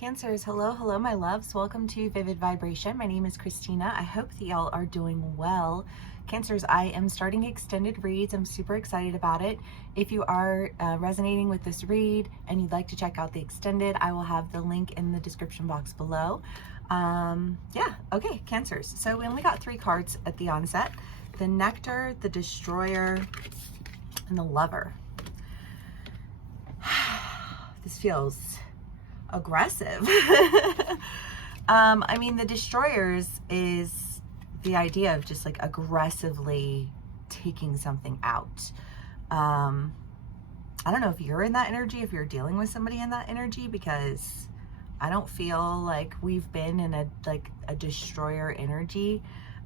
Cancers, hello, my loves. Welcome to Vivid Vibration. My name is Christina. I hope that y'all are doing well. Cancers, I am starting extended reads. I'm super excited about it. If you are resonating with this read and you'd like to check out the extended, I will have the link in the description box below. Okay, Cancers. So we only got 3 cards at the onset. The Nectar, the Destroyer, and the Lover. This feels aggressive. I mean, the Destroyers is the idea of just like aggressively taking something out. I don't know if you're in that energy, if you're dealing with somebody in that energy, because I don't feel like we've been in a destroyer energy.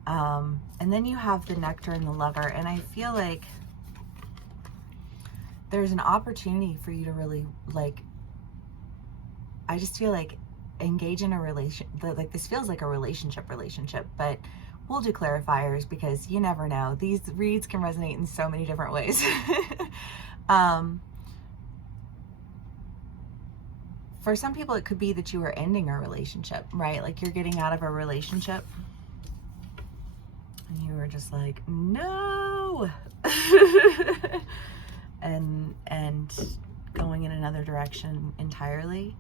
And then you have the Nectar and the Lover, and I feel like there's an opportunity for you to really I just feel like engage in a relation, like this feels like a relationship, but we'll do clarifiers because you never know. These reads can resonate in so many different ways. For some people, it could be that you are ending a relationship, right? Like you're getting out of a relationship and you were just like, no, and going in another direction entirely.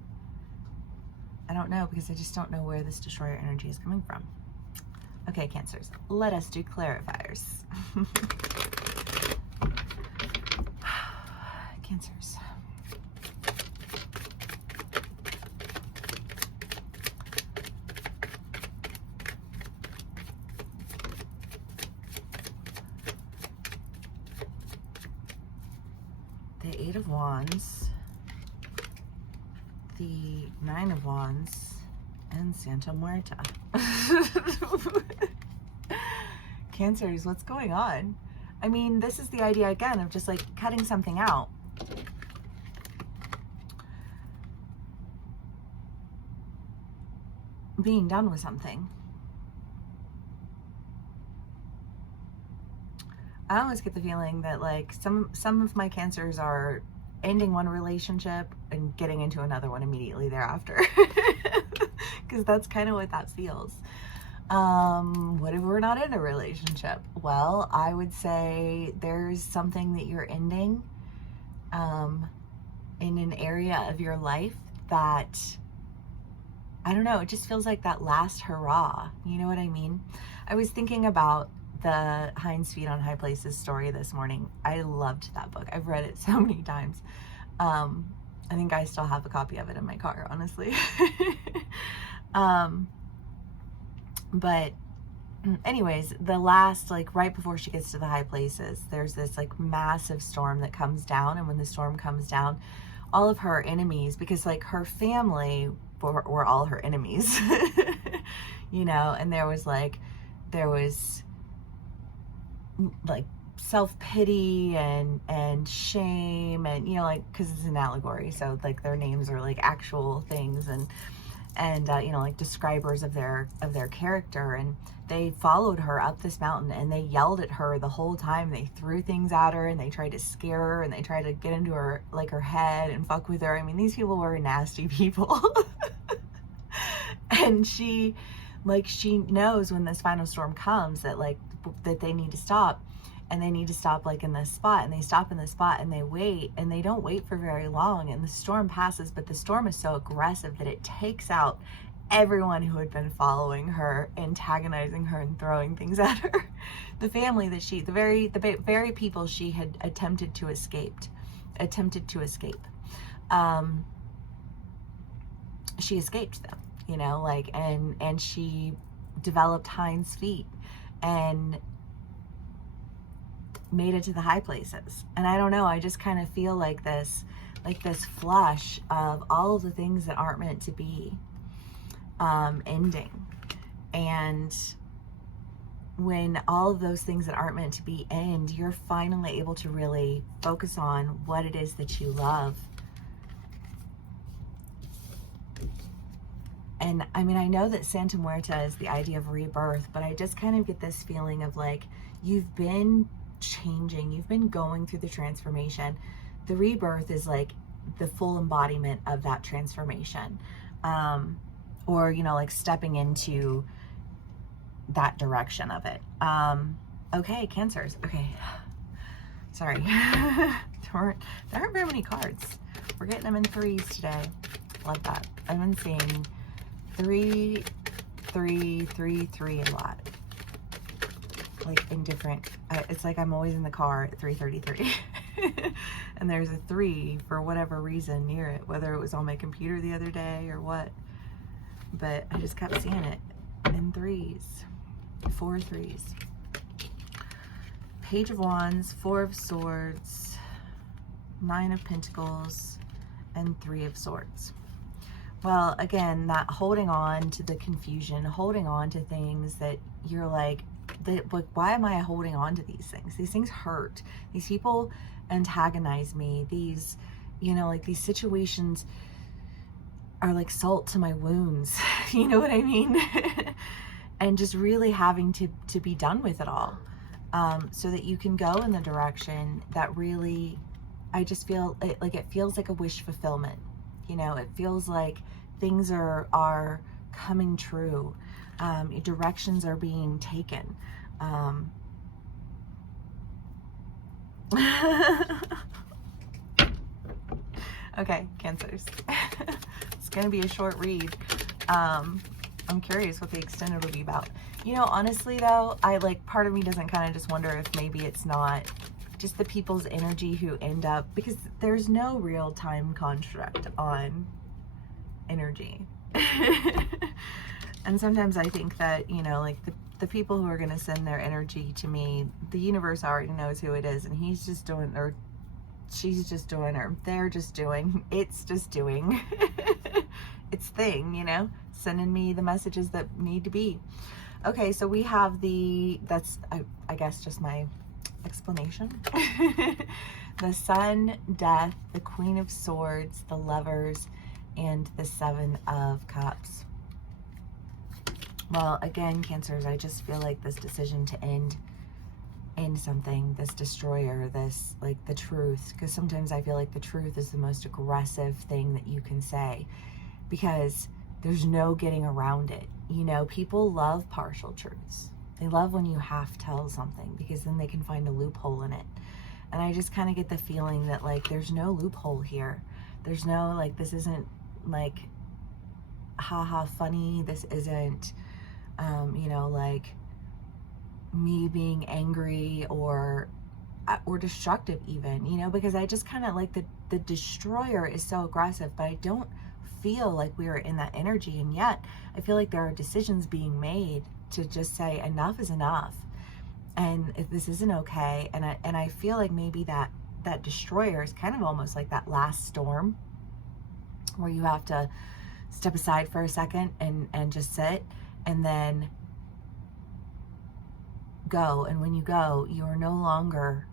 I don't know, because I just don't know where this destroyer energy is coming from. Okay, Cancers, let us do clarifiers. Cancers. The 8 of Wands, the 9 of Wands, and Santa Muerta. Cancers, what's going on? I mean, this is the idea again of just like cutting something out. Being done with something. I always get the feeling that like some of my Cancers are ending one relationship and getting into another one immediately thereafter. Because that's kind of what that feels. What if we're not in a relationship? Well, I would say there's something that you're ending in an area of your life that, I don't know, it just feels like that last hurrah. You know what I mean? I was thinking about the Hind's Feet on High Places story this morning. I loved that book. I've read it so many times. I think I still have a copy of it in my car, honestly. But anyways, the last, like right before she gets to the high places, there's this like massive storm that comes down. And when the storm comes down, all of her enemies, because like her family were all her enemies, you know, and there was like self-pity and shame, and you know, like, because it's an allegory, so like their names are like actual things, and you know, like describers of their character, and they followed her up this mountain and they yelled at her the whole time. They threw things at her and they tried to scare her and they tried to get into her, like her head, and fuck with her. I mean, these people were nasty people. And she knows when this final storm comes that that they need to stop, and they need to stop like in this spot, and they stop in this spot and they wait, and they don't wait for very long, and the storm passes, but the storm is so aggressive that it takes out everyone who had been following her, antagonizing her and throwing things at her. The family that the very people she had attempted to escape. She escaped them, you know, like, and she developed Hind's Feet and made it to the high places. And I don't know, I just kind of feel like this flush of all of the things that aren't meant to be ending. And when all of those things that aren't meant to be end, you're finally able to really focus on what it is that you love. And I mean, I know that Santa Muerta is the idea of rebirth, but I just kind of get this feeling of like, you've been changing, you've been going through the transformation. The rebirth is like the full embodiment of that transformation. or, you know, like stepping into that direction of it. Okay, Cancers. Okay. Sorry. there aren't very many cards. We're getting them in threes today. Love that. I've been seeing 3, 3, 3, 3 a lot. Like in different, it's like I'm always in the car at 3:33. And there's a 3 for whatever reason near it, whether it was on my computer the other day or what. But I just kept seeing it in threes. 4 3s. Page of Wands, 4 of Swords, 9 of Pentacles, and 3 of Swords. Well, again, that holding on to the confusion, holding on to things that you're like, why am I holding on to these things? These things hurt. These people antagonize me. These, you know, like these situations are like salt to my wounds. You know what I mean? And just really having to be done with it all. So that you can go in the direction that really, I just feel like it feels like a wish fulfillment. You know, it feels like things are coming true. Directions are being taken. Okay, Cancers. It's going to be a short read. I'm curious what the extended will be about. You know, honestly though, part of me doesn't kind of just wonder if maybe it's not just the people's energy who end up, because there's no real time construct on energy. And sometimes I think that, you know, like the people who are going to send their energy to me, the universe already knows who it is, and he's just doing, or she's just doing, or they're just doing, it's just doing its thing, you know, sending me the messages that need to be. Okay, so we have that's, I guess, just my explanation. The Sun, Death, the Queen of Swords, the Lovers, and the 7 of Cups. Well, again, Cancers, I just feel like this decision to end something, this destroyer, this, like, the truth, because sometimes I feel like the truth is the most aggressive thing that you can say, because there's no getting around it. You know, people love partial truths. They love when you half tell something, because then they can find a loophole in it. And I just kind of get the feeling that, like, there's no loophole here. There's no, like, this isn't like haha funny. This isn't you know, like me being angry or destructive even, you know, because I just kind of like the destroyer is so aggressive, but I don't feel like we are in that energy. And yet I feel like there are decisions being made to just say enough is enough, and if this isn't okay. And I feel like maybe that destroyer is kind of almost like that last storm where you have to step aside for a second and just sit, and then go. And when you go, you are no longer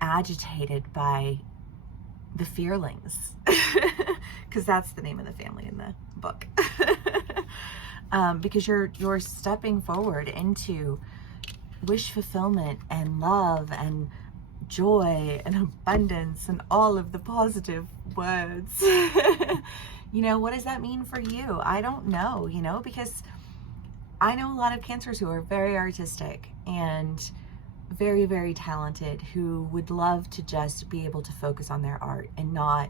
agitated by the fearlings, because that's the name of the family in the book. Because you're stepping forward into wish fulfillment and love and joy and abundance and all of the positive words. You know, what does that mean for you? I don't know, you know, because I know a lot of Cancers who are very artistic and very, very talented, who would love to just be able to focus on their art and not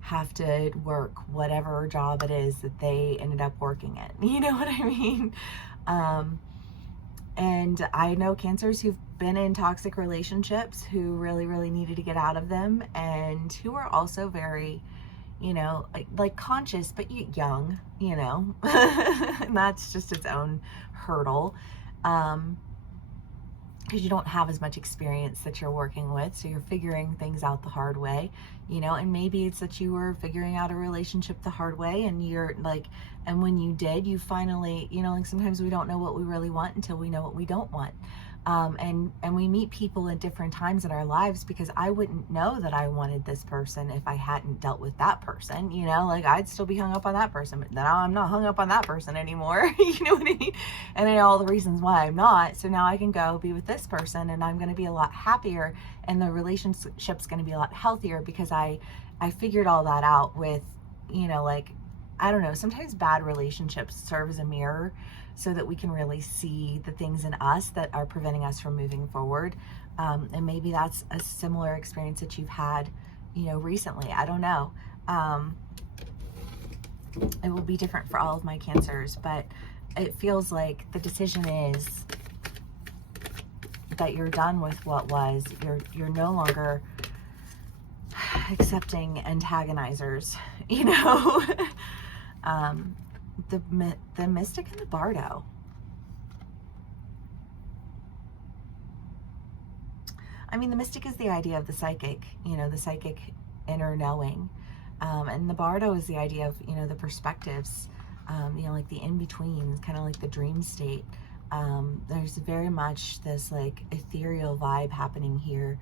have to work whatever job it is that they ended up working in. You know what I mean? And I know Cancers who've been in toxic relationships who really, really needed to get out of them, and who are also very, you know, like conscious, but young, you know, and that's just its own hurdle. Because you don't have as much experience that you're working with, so you're figuring things out the hard way, you know. And maybe it's that you were figuring out a relationship the hard way, and you're like, and when you did, you finally, you know, like sometimes we don't know what we really want until we know what we don't want. And we meet people at different times in our lives, because I wouldn't know that I wanted this person if I hadn't dealt with that person, you know, like I'd still be hung up on that person, but now I'm not hung up on that person anymore. You know what I mean? And I know all the reasons why I'm not. So now I can go be with this person, and I'm going to be a lot happier, and the relationship's going to be a lot healthier, because I figured all that out with, you know, like I don't know, sometimes bad relationships serve as a mirror so that we can really see the things in us that are preventing us from moving forward. And maybe that's a similar experience that you've had, you know, recently. I don't know. It will be different for all of my Cancers, but it feels like the decision is that you're done with what was. You're no longer accepting antagonizers, you know. The Mystic and the Bardo. I mean, the Mystic is the idea of the psychic, you know, the psychic inner knowing. And the Bardo is the idea of, you know, the perspectives, you know, like the in-betweens, kind of like the dream state. There's very much this like ethereal vibe happening here.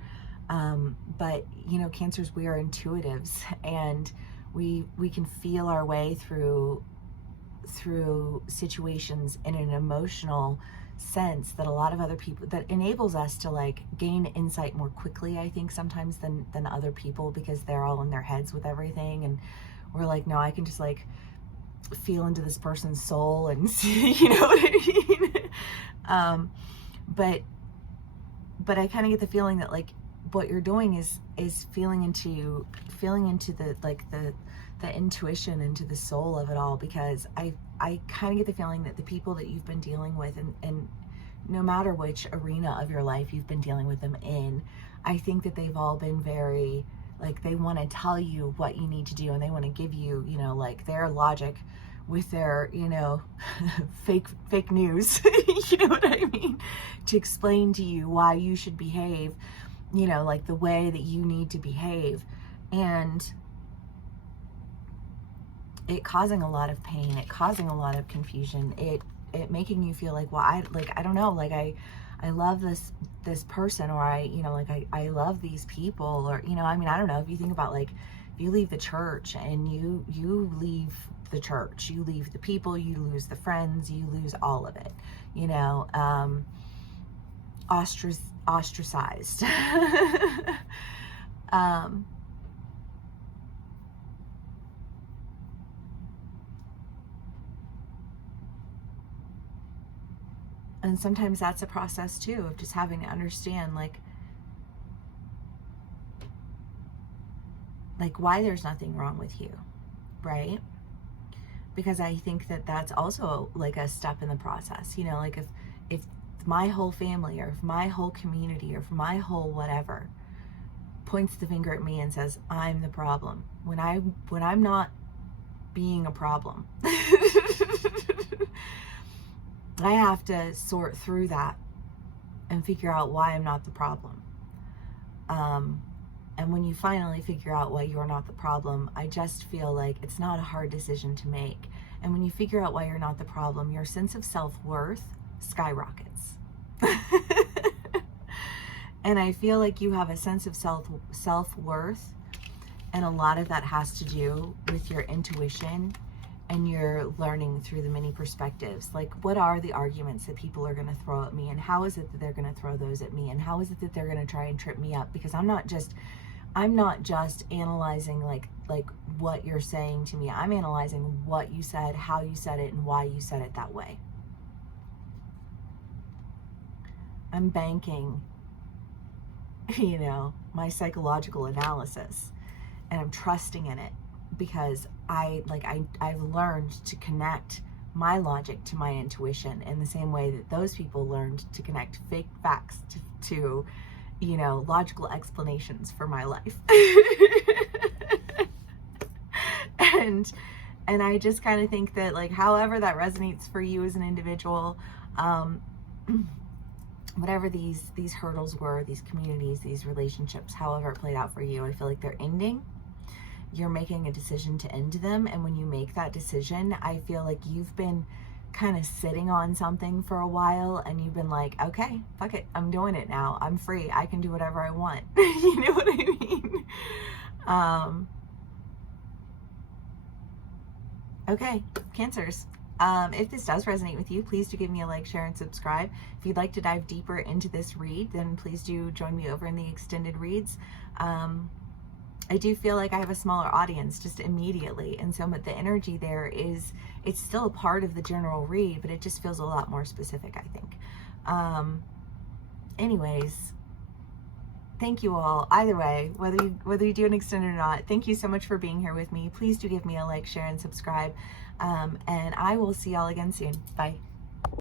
But, you know, Cancers, we are intuitives, and we can feel our way through situations in an emotional sense that a lot of other people, that enables us to like gain insight more quickly, I think, sometimes than other people, because they're all in their heads with everything, and we're like, no, I can just like feel into this person's soul and see, you know what I mean? But I kind of get the feeling that like what you're doing is feeling into the like the intuition, into the soul of it all, because I kind of get the feeling that the people that you've been dealing with, and no matter which arena of your life you've been dealing with them in, I think that they've all been very, like, they want to tell you what you need to do, and they want to give you, you know, like their logic with their, you know, fake news, you know what I mean, to explain to you why you should behave, you know, like the way that you need to behave, and it causing a lot of pain, it causing a lot of confusion, it making you feel like, well, I don't know, like I love this person, or you know, like I love these people, or, you know, I mean, I don't know, if you think about, like, if you leave the church and you leave the church, you leave the people, you lose the friends, you lose all of it, you know, ostracized. And sometimes that's a process too, of just having to understand like why there's nothing wrong with you, right? Because I think that that's also like a step in the process, you know, like if my whole family, or if my whole community, or if my whole whatever points the finger at me and says I'm the problem, when I'm not being a problem, I have to sort through that and figure out why I'm not the problem. And when you finally figure out why you're not the problem, I just feel like it's not a hard decision to make. And when you figure out why you're not the problem, your sense of self-worth skyrockets. And I feel like you have a sense of self-worth, and a lot of that has to do with your intuition and you're learning through the many perspectives. Like, what are the arguments that people are going to throw at me, and how is it that they're going to throw those at me, and how is it that they're going to try and trip me up? Because I'm not just analyzing like what you're saying to me. I'm analyzing what you said, how you said it, and why you said it that way. I'm banking, you know, my psychological analysis, and I'm trusting in it, because I've learned to connect my logic to my intuition in the same way that those people learned to connect fake facts to you know, logical explanations for my life. and I just kind of think that, like, however that resonates for you as an individual, whatever these hurdles were, these communities, these relationships, however it played out for you, I feel like they're ending. You're making a decision to end them, and when you make that decision, I feel like you've been kind of sitting on something for a while, and you've been like, okay, fuck it, I'm doing it now, I'm free, I can do whatever I want. You know what I mean? Okay, Cancers, if this does resonate with you, please do give me a like, share, and subscribe. If you'd like to dive deeper into this read, then please do join me over in the extended reads. I do feel like I have a smaller audience just immediately. And so the energy there is, it's still a part of the general read, but it just feels a lot more specific, I think. Anyways, thank you all. Either way, whether you do an extended or not, thank you so much for being here with me. Please do give me a like, share, and subscribe. And I will see y'all again soon. Bye.